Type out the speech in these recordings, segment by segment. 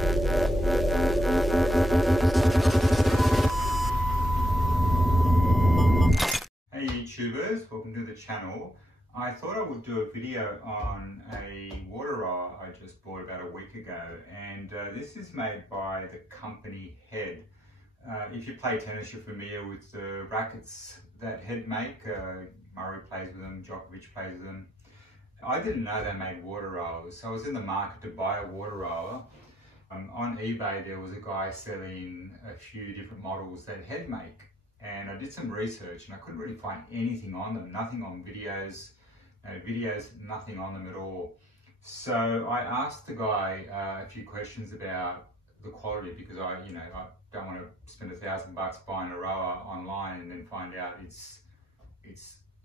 Hey YouTubers, welcome to the channel. I thought I would do a video on a WaterRower I just bought about a week ago, and this is made by the company Head. If you play tennis, you're familiar with the rackets that Head make. Murray plays with them, Djokovic plays with them. I didn't know they made WaterRowers, so I was in the market to buy a WaterRower. On eBay there was a guy selling a few different models that Head make, and I did some research and I couldn't really find anything on them, nothing on videos, nothing on them at all. So I asked the guy a few questions about the quality, because I don't want to spend $1,000 buying a rower online and then find out it's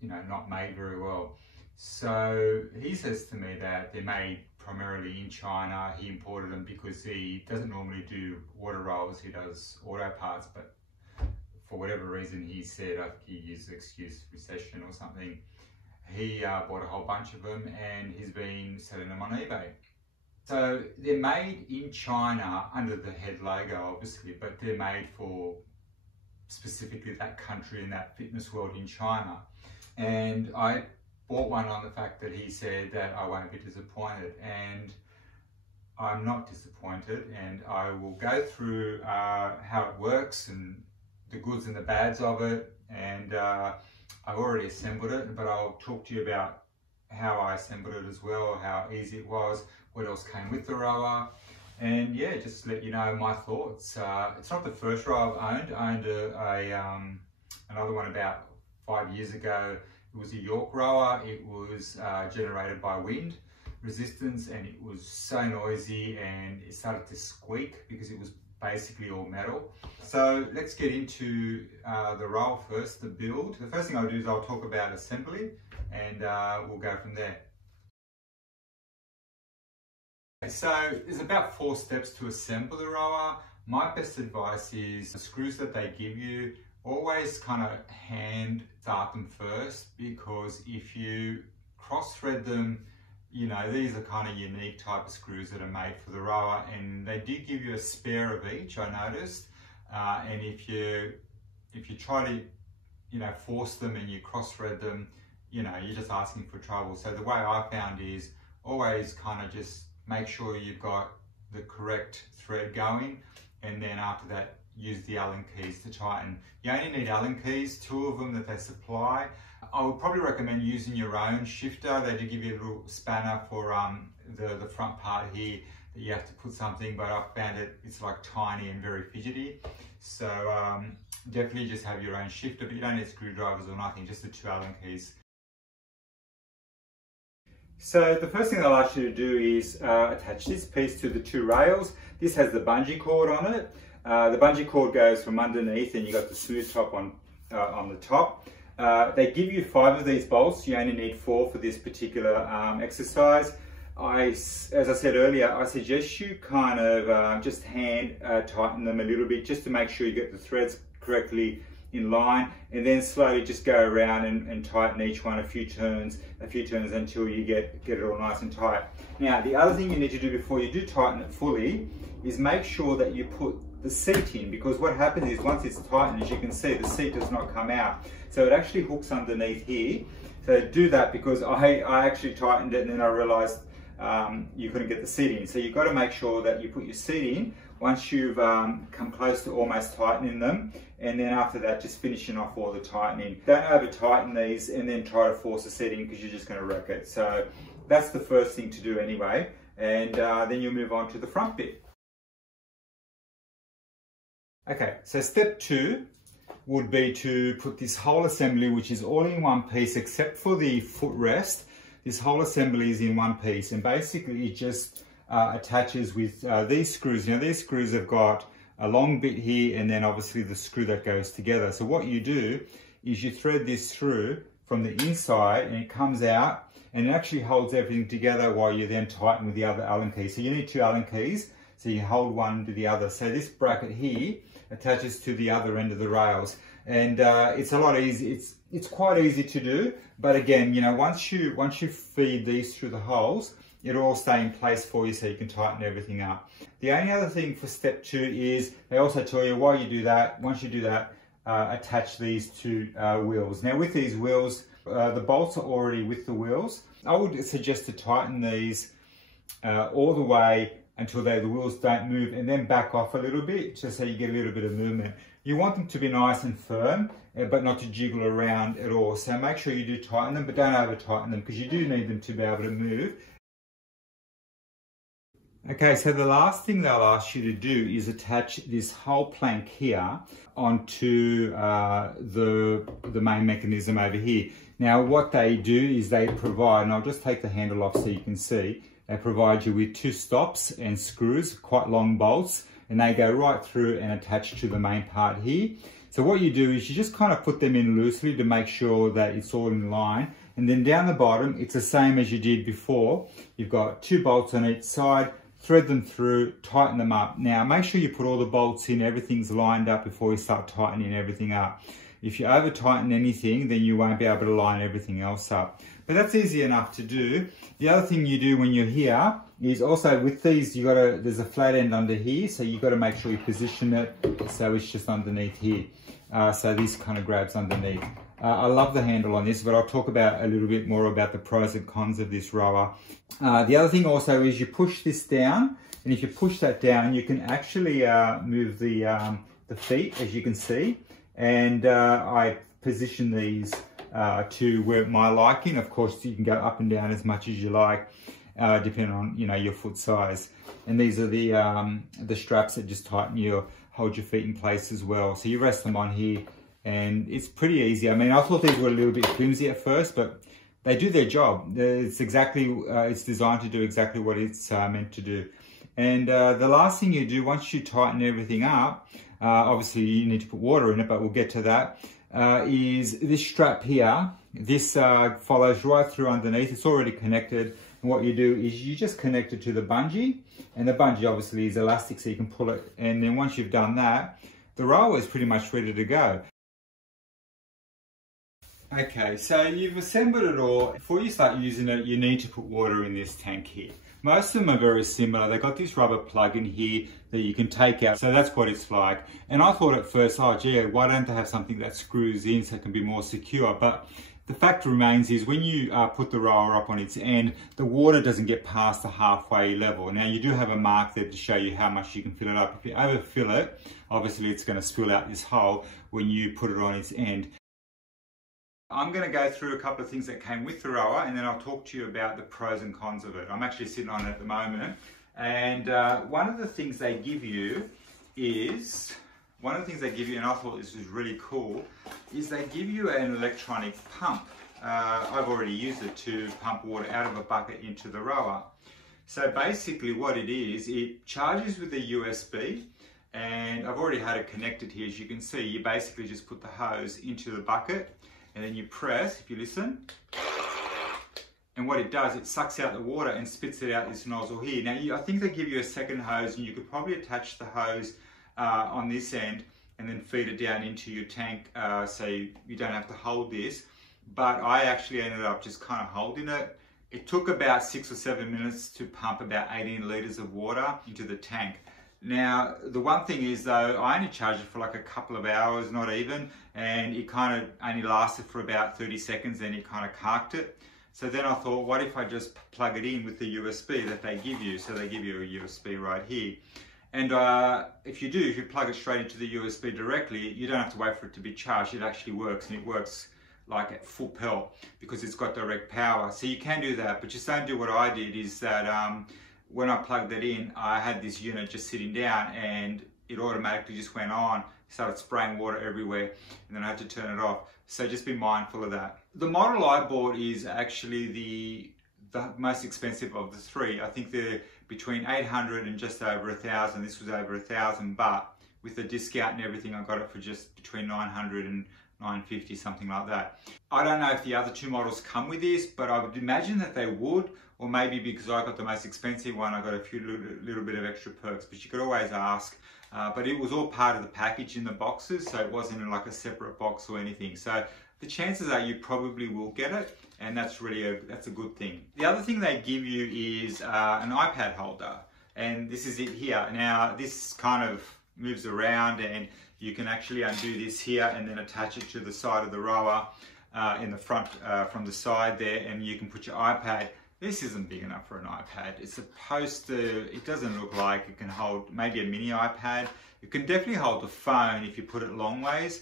not made very well. So he says to me that they're made primarily in China. He imported them because he doesn't normally do WaterRowers, he does auto parts, but for whatever reason he said, I think he used the excuse recession or something, he bought a whole bunch of them and he's been selling them on eBay. So they're made in China under the Head logo obviously, but they're made for specifically that country and that fitness world in China. And I bought one on the fact that he said that I won't be disappointed, and I'm not disappointed, and I will go through how it works and the goods and the bads of it, and I've already assembled it, but I'll talk to you about how I assembled it as well, how easy it was, what else came with the rower, and yeah, just let you know my thoughts. It's not the first rower I've owned. I owned another one about 5 years ago. It was a York rower. It was generated by wind resistance, and it was so noisy and it started to squeak because it was basically all metal. So let's get into the rower first, the build. The first thing I'll do is I'll talk about assembly, and we'll go from there. So there's about 4 steps to assemble the rower. My best advice is the screws that they give you, always kind of hand dart them first, because if you cross thread them, these are kind of unique type of screws that are made for the rower, and they do give you a spare of each, I noticed. And if you try to force them and you cross thread them, you're just asking for trouble. So the way I found is always kind of just make sure you've got the correct thread going, and then after that use the Allen keys to tighten. You only need Allen keys, 2 of them that they supply. I would probably recommend using your own shifter. They do give you a little spanner for the front part here that you have to put something, but I found it's like tiny and very fidgety. So definitely just have your own shifter, but you don't need screwdrivers or nothing, just the 2 Allen keys. So the first thing I'll ask you to do is attach this piece to the 2 rails. This has the bungee cord on it. The bungee cord goes from underneath, and you got the smooth top on the top. They give you 5 of these bolts. You only need 4 for this particular exercise. As I said earlier, I suggest you kind of just hand tighten them a little bit, just to make sure you get the threads correctly in line, and then slowly just go around and tighten each one a few turns until you get it all nice and tight. Now, the other thing you need to do before you do tighten it fully is make sure that you put the seat in, because what happens is once it's tightened, as you can see, the seat does not come out. So it actually hooks underneath here. So do that, because I actually tightened it and then I realized you couldn't get the seat in. So you've got to make sure that you put your seat in once you've come close to almost tightening them, and then after that just finishing off all the tightening. Don't over tighten these and then try to force the seat in, because you're just going to wreck it. So that's the first thing to do anyway, and then you'll move on to the front bit. Okay, so step 2 would be to put this whole assembly, which is all in one piece except for the footrest. This whole assembly is in one piece, and basically it just attaches with these screws. Now these screws have got a long bit here, and then obviously the screw that goes together. So what you do is you thread this through from the inside, and it comes out, and it actually holds everything together while you then tighten with the other Allen keys. So you need 2 Allen keys, so you hold one to the other. So this bracket here attaches to the other end of the rails, and it's a lot easy. It's quite easy to do, but again, once you feed these through the holes, it'll all stay in place for you so you can tighten everything up. The only other thing for step 2 is they also tell you while you do that, once you do that, attach these two wheels. Now with these wheels, the bolts are already with the wheels. I would suggest to tighten these all the way until the wheels don't move, and then back off a little bit just so you get a little bit of movement. You want them to be nice and firm, but not to jiggle around at all. So make sure you do tighten them, but don't over tighten them because you do need them to be able to move. Okay, so the last thing they'll ask you to do is attach this whole plank here onto the main mechanism over here. Now what they do is they provide, and I'll just take the handle off so you can see, they provide you with 2 stops and screws, quite long bolts, and they go right through and attach to the main part here. So what you do is you just kind of put them in loosely to make sure that it's all in line. And then down the bottom, it's the same as you did before. You've got 2 bolts on each side, thread them through, tighten them up. Now make sure you put all the bolts in, everything's lined up before you start tightening everything up. If you over tighten anything, then you won't be able to line everything else up. But that's easy enough to do. The other thing you do when you're here is also with these, there's a flat end under here, so you've got to make sure you position it so it's just underneath here. So this kind of grabs underneath. I love the handle on this, but I'll talk about a little bit more about the pros and cons of this rower. The other thing also is you push this down, and if you push that down, you can actually move the feet, as you can see. And I position these to where my liking. Of course, you can go up and down as much as you like, depending on your foot size. And these are the straps that just hold your feet in place as well. So you rest them on here, and it's pretty easy. I mean, I thought these were a little bit flimsy at first, but they do their job. It's designed to do exactly what it's meant to do. And the last thing you do once you tighten everything up, obviously you need to put water in it, but we'll get to that, is this strap here. This follows right through underneath. It's already connected. And what you do is you just connect it to the bungee, and the bungee obviously is elastic so you can pull it. And then once you've done that, the rower is pretty much ready to go. Okay, so you've assembled it all. Before you start using it, you need to put water in this tank here. Most of them are very similar. They've got this rubber plug in here that you can take out. So that's what it's like. And I thought at first, oh gee, why don't they have something that screws in so it can be more secure? But the fact remains is when you put the rower up on its end, the water doesn't get past the halfway level. Now you do have a mark there to show you how much you can fill it up. If you overfill it, obviously it's going to spill out this hole when you put it on its end. I'm going to go through a couple of things that came with the rower, and then I'll talk to you about the pros and cons of it. I'm actually sitting on it at the moment, and one of the things they give you, and I thought this was really cool, is they give you an electronic pump. I've already used it to pump water out of a bucket into the rower. So basically what it is, it charges with a USB, and I've already had it connected here. As you can see, you basically just put the hose into the bucket, and then you press, if you listen, and what it does, it sucks out the water and spits it out this nozzle here. Now, I think they give you a second hose, and you could probably attach the hose on this end and then feed it down into your tank so you don't have to hold this. But I actually ended up just kind of holding it. It took about 6 or 7 minutes to pump about 18 litres of water into the tank. Now, the one thing is though, I only charged it for like a couple of hours, not even, and it kind of only lasted for about 30 seconds, then it kind of carked it. So then I thought, what if I just plug it in with the USB that they give you? So they give you a USB right here. And if you plug it straight into the USB directly, you don't have to wait for it to be charged. It actually works, and it works like at full pelt because it's got direct power. So you can do that, but just don't do what I did, is that when I plugged it in, I had this unit just sitting down and it automatically just went on, started spraying water everywhere, and then I had to turn it off. So just be mindful of that. The model I bought is actually the most expensive of the three. I think they're between 800 and just over 1,000. This was over 1,000, but with the discount and everything, I got it for just between 900 and 950, something like that. I don't know if the other two models come with this, but I would imagine that they would, or maybe because I got the most expensive one, I got a few little bit of extra perks, but you could always ask. But it was all part of the package in the boxes, so it wasn't in like a separate box or anything. So the chances are you probably will get it. and that's really that's a good thing. The other thing they give you is an iPad holder, and this is it here. Now this kind of moves around, and you can actually undo this here and then attach it to the side of the rower in the front from the side there, and you can put your iPad. This isn't big enough for an iPad. It's supposed to, it doesn't look like it can hold maybe a mini iPad. It can definitely hold the phone if you put it long ways,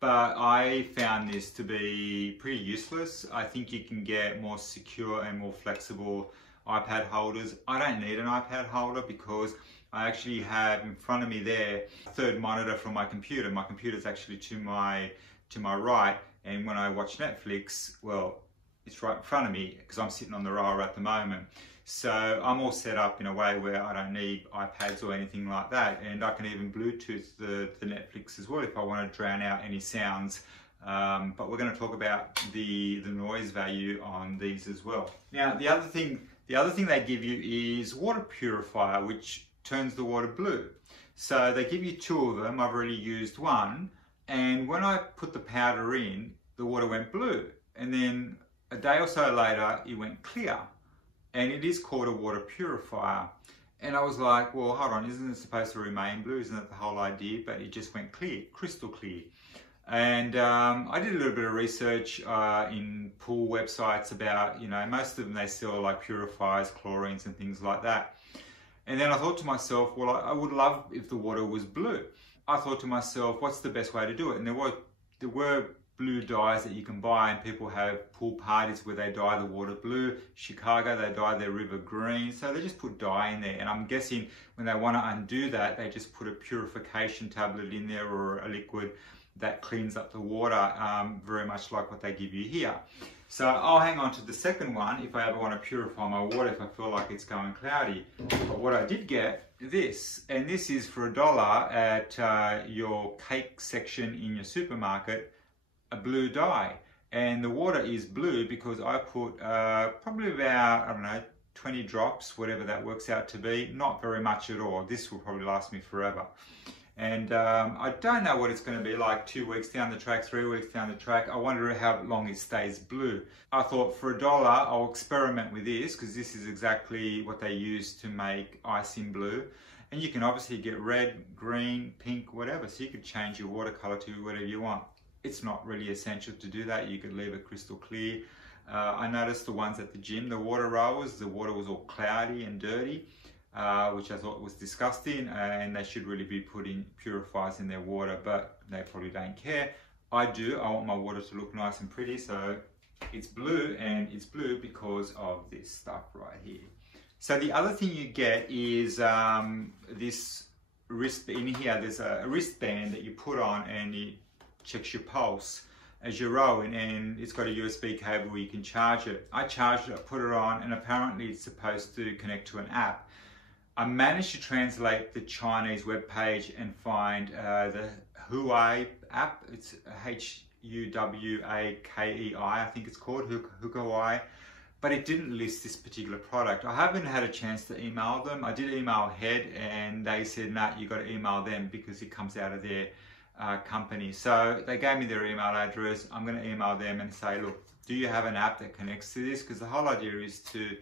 but I found this to be pretty useless. I think you can get more secure and more flexible iPad holders. I don't need an iPad holder because I actually have in front of me there a third monitor from my computer. My computer's actually to my right, and when I watch Netflix, well, it's right in front of me because I'm sitting on the rower at the moment. So I'm all set up in a way where I don't need iPads or anything like that, and I can even Bluetooth the Netflix as well if I want to drown out any sounds. But we're going to talk about the noise value on these as well. Now the other thing they give you is water purifier, which turns the water blue. So they give you 2 of them. I've already used one, and when I put the powder in, the water went blue, and then a day or so later it went clear, and it is called a water purifier. And I was like, well, hold on, isn't it supposed to remain blue? Isn't that the whole idea? But it just went clear, crystal clear. And I did a little bit of research in pool websites about, you know, most of them, they sell like purifiers, chlorines and things like that. And then I thought to myself, well, I would love if the water was blue. I thought to myself, what's the best way to do it? And there were blue dyes that you can buy, and people have pool parties where they dye the water blue. Chicago, they dye their river green. So they just put dye in there, and I'm guessing when they want to undo that, they just put a purification tablet in there or a liquid that cleans up the water, very much like what they give you here. So I'll hang on to the second one if I ever want to purify my water, if I feel like it's going cloudy. But what I did get, this, and this is for $1 at your cake section in your supermarket, a blue dye. And the water is blue because I put probably about, I don't know, 20 drops, whatever that works out to be. Not very much at all. This will probably last me forever. And I don't know what it's going to be like 2 weeks down the track, 3 weeks down the track. I wonder how long it stays blue. I thought for $1, I'll experiment with this, because this is exactly what they use to make ice in blue. And you can obviously get red, green, pink, whatever. So you could change your watercolor to whatever you want. It's not really essential to do that. You could leave it crystal clear. I noticed the ones at the gym, the WaterRowers, the water was all cloudy and dirty, which I thought was disgusting, and they should really be putting purifiers in their water, but they probably don't care. I do. I want my water to look nice and pretty, so it's blue, and it's blue because of this stuff right here. So the other thing you get is this wristband. In here, there's a wristband that you put on, and it checks your pulse as you're rowing, and it's got a USB cable where you can charge it. I charged it, I put it on, and apparently it's supposed to connect to an app. I managed to translate the Chinese webpage and find the Huawei app. It's Huawei, I think it's called, Huawei. But it didn't list this particular product. I haven't had a chance to email them. I did email Head, and they said, nah, you got to email them because it comes out of their company. So they gave me their email address. I'm going to email them and say, look, do you have an app that connects to this? Because the whole idea is to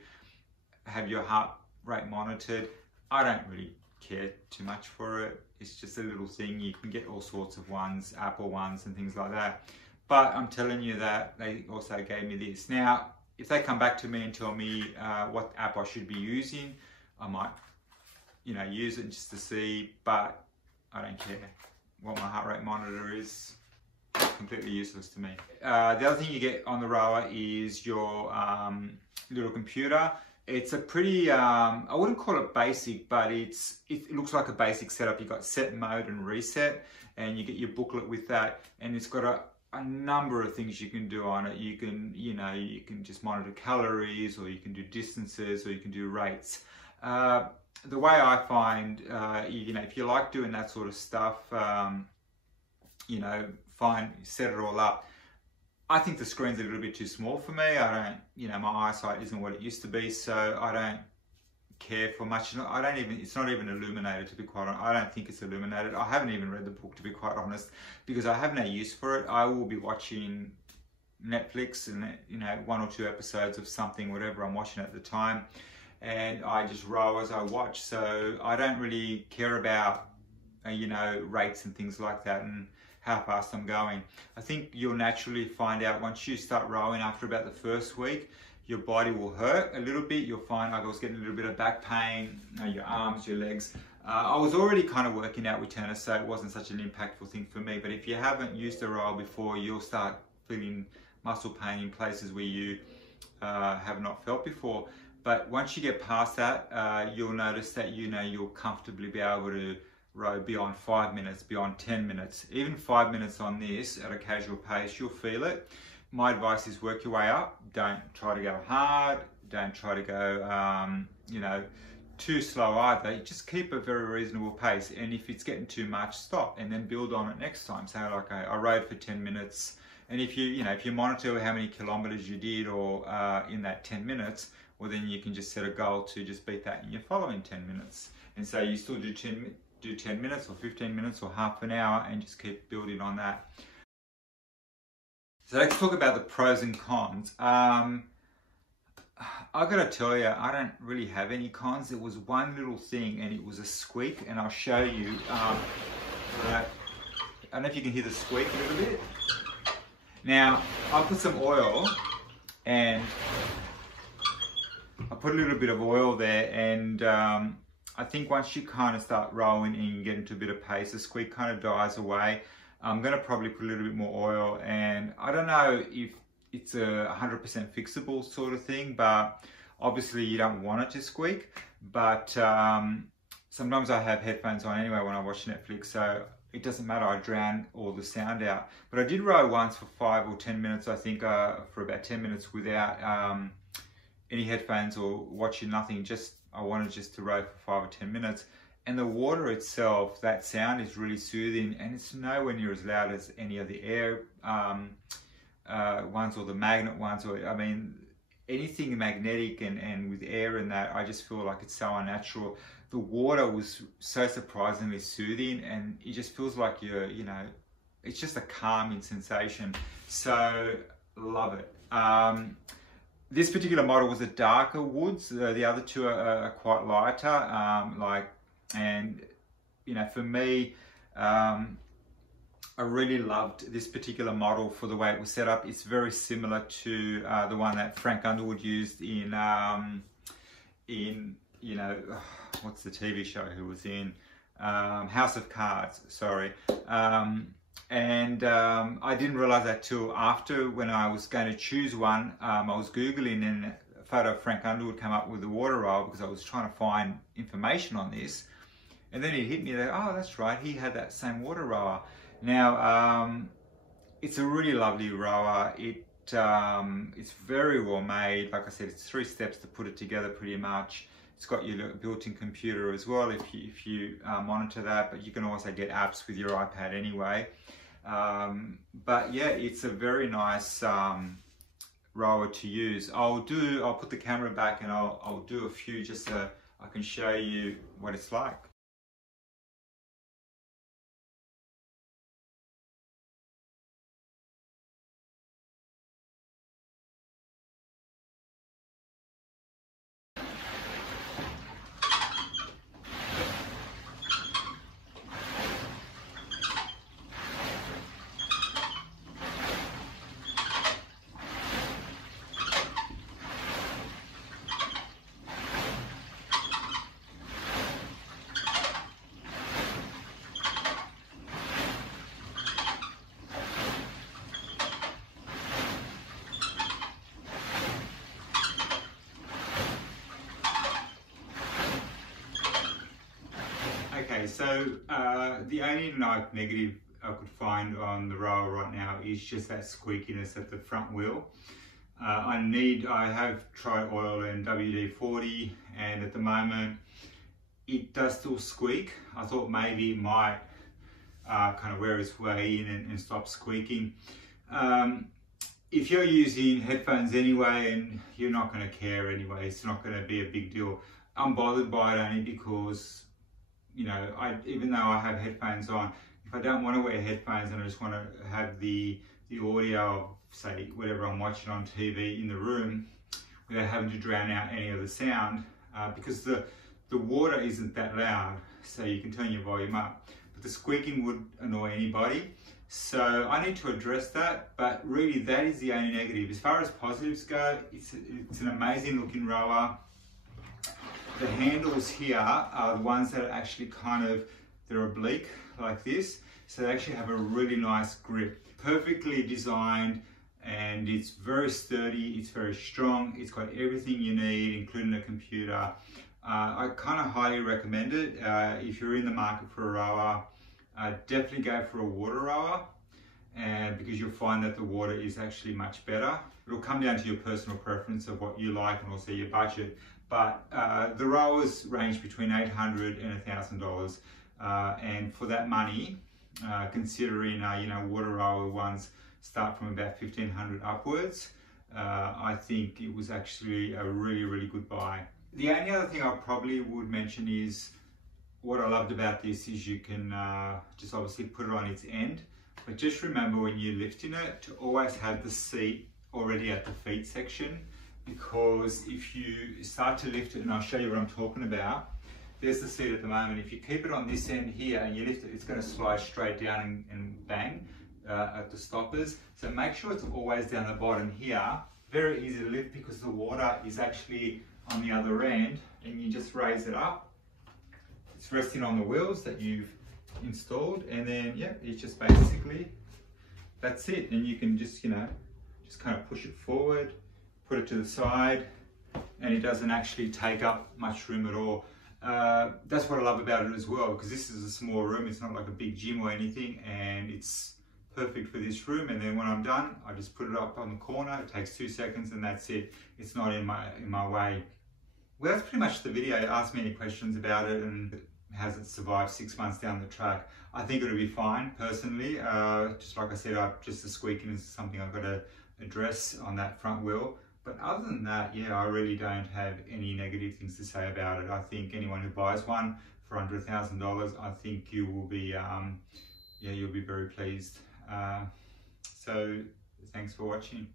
have your heart rate monitored. I don't really care too much for it. It's just a little thing. You can get all sorts of ones, Apple ones and things like that. But I'm telling you that they also gave me this. Now, if they come back to me and tell me what app I should be using, I might, you know, use it just to see, but I don't care what my heart rate monitor is. Completely useless to me. The other thing you get on the rower is your little computer. It's a pretty, I wouldn't call it basic, but it looks like a basic setup. You've got set mode and reset, and you get your booklet with that, and it's got a number of things you can do on it. You can, you know, you can just monitor calories, or you can do distances, or you can do rates. The way I find, you know, if you like doing that sort of stuff, you know, fine, set it all up. I think the screen's a little bit too small for me. I don't, you know, my eyesight isn't what it used to be, so I don't care for much. It's not even illuminated, to be quite honest. I don't think it's illuminated. I haven't even read the book, to be quite honest, because I have no use for it. I will be watching Netflix and, you know, 1 or 2 episodes of something, whatever I'm watching at the time, and I just row as I watch. So I don't really care about, you know, rates and things like that and how fast I'm going. I think you'll naturally find out once you start rowing after about the first week, your body will hurt a little bit. You'll find, like I was getting a little bit of back pain, your arms, your legs. I was already kind of working out with tennis, so it wasn't such an impactful thing for me. But if you haven't used a rower before, you'll start feeling muscle pain in places where you have not felt before. But once you get past that, you'll notice that, you know, you'll comfortably be able to row beyond 5 minutes, beyond 10 minutes. Even 5 minutes on this at a casual pace, you'll feel it. My advice is work your way up. Don't try to go hard. Don't try to go, you know, too slow either. Just keep a very reasonable pace. And if it's getting too much, stop and then build on it next time. So like I rode for 10 minutes. And if you know, if you monitor how many kilometers you did or in that 10 minutes, well, then you can just set a goal to just beat that in your following 10 minutes. And so you still do 10 minutes or 15 minutes or half an hour and just keep building on that. So let's talk about the pros and cons. I gotta tell you, I don't really have any cons. There was one little thing and it was a squeak, and I'll show you. I don't know if you can hear the squeak a little bit. Now, I put some oil and I put a little bit of oil there, and I think once you kind of start rowing and you get into a bit of pace, the squeak kind of dies away. I'm going to probably put a little bit more oil, and I don't know if it's a 100% fixable sort of thing, but obviously you don't want it to squeak. But sometimes I have headphones on anyway when I watch Netflix, so it doesn't matter, I drown all the sound out. But I did row once for 5 or 10 minutes, I think, for about 10 minutes without any headphones or watching nothing. I wanted just to row for 5 or 10 minutes. And the water itself, that sound is really soothing, and it's nowhere near as loud as any of the air ones or the magnet ones, or I mean, anything magnetic and with air and that, I just feel like it's so unnatural. The water was so surprisingly soothing, and it just feels like you're, you know, it's just a calming sensation. So, love it. This particular model was a darker woods. The other two are quite lighter, and you know, for me, I really loved this particular model for the way it was set up. It's very similar to the one that Frank Underwood used in you know, what's the TV show he was in? House of Cards, sorry. I didn't realize that till after, when I was going to choose one. I was Googling, and a photo of Frank Underwood came up with the WaterRower because I was trying to find information on this. And then it hit me that, oh, that's right, he had that same WaterRower. Now, it's a really lovely rower. It's very well made. Like I said, it's 3 steps to put it together pretty much. It's got your built-in computer as well if you monitor that, but you can also get apps with your iPad anyway. But yeah, it's a very nice rower to use. I'll put the camera back and I'll do a few just so I can show you what it's like. So the only negative I could find on the rower right now is just that squeakiness at the front wheel. I have tried oil and WD-40, and at the moment it does still squeak. I thought maybe it might kind of wear its way in and stop squeaking. If you're using headphones anyway and you're not going to care anyway, it's not going to be a big deal. I'm bothered by it only because, you know, even though I have headphones on, if I don't want to wear headphones and I just want to have the the audio of, say, whatever I'm watching on TV in the room without having to drown out any of the sound, because the water isn't that loud, so you can turn your volume up. But the squeaking would annoy anybody. So I need to address that, but really that is the only negative. As far as positives go, it's an amazing looking rower. The handles here are the ones that are actually they're oblique like this. So they actually have a really nice grip. Perfectly designed, and it's very sturdy, it's very strong, it's got everything you need, including a computer. I kind of highly recommend it. If you're in the market for a rower, definitely go for a WaterRower, because you'll find that the water is actually much better. It'll come down to your personal preference of what you like and also your budget. But the rowers range between $800 and $1,000, and for that money, considering WaterRower ones start from about $1,500 upwards, I think it was actually a really good buy. The only other thing I probably would mention is, what I loved about this is you can just obviously put it on its end, but just remember when you're lifting it to always have the seat already at the feet section, because if you start to lift it, and I'll show you what I'm talking about, there's the seat at the moment. If you keep it on this end here and you lift it, it's going to slide straight down and bang at the stoppers. So make sure it's always down the bottom here. Very easy to lift because the water is actually on the other end, and you just raise it up. It's resting on the wheels that you've installed, and then yeah, it's just basically, that's it. And you can just just kind of push it forward, put it to the side, and it doesn't actually take up much room at all. That's what I love about it as well, because this is a small room, it's not like a big gym or anything, and it's perfect for this room. And then when I'm done, I just put it up on the corner. It takes 2 seconds and that's it. It's not in my way. Well, that's pretty much the video. Ask me any questions about it and has it survived 6 months down the track. I think it'll be fine personally. Just like I said, just the squeaking is something I've got to address on that front wheel. But other than that, yeah, I really don't have any negative things to say about it. I think anyone who buys one for under $1,000, I think you will be, you'll be very pleased. So thanks for watching.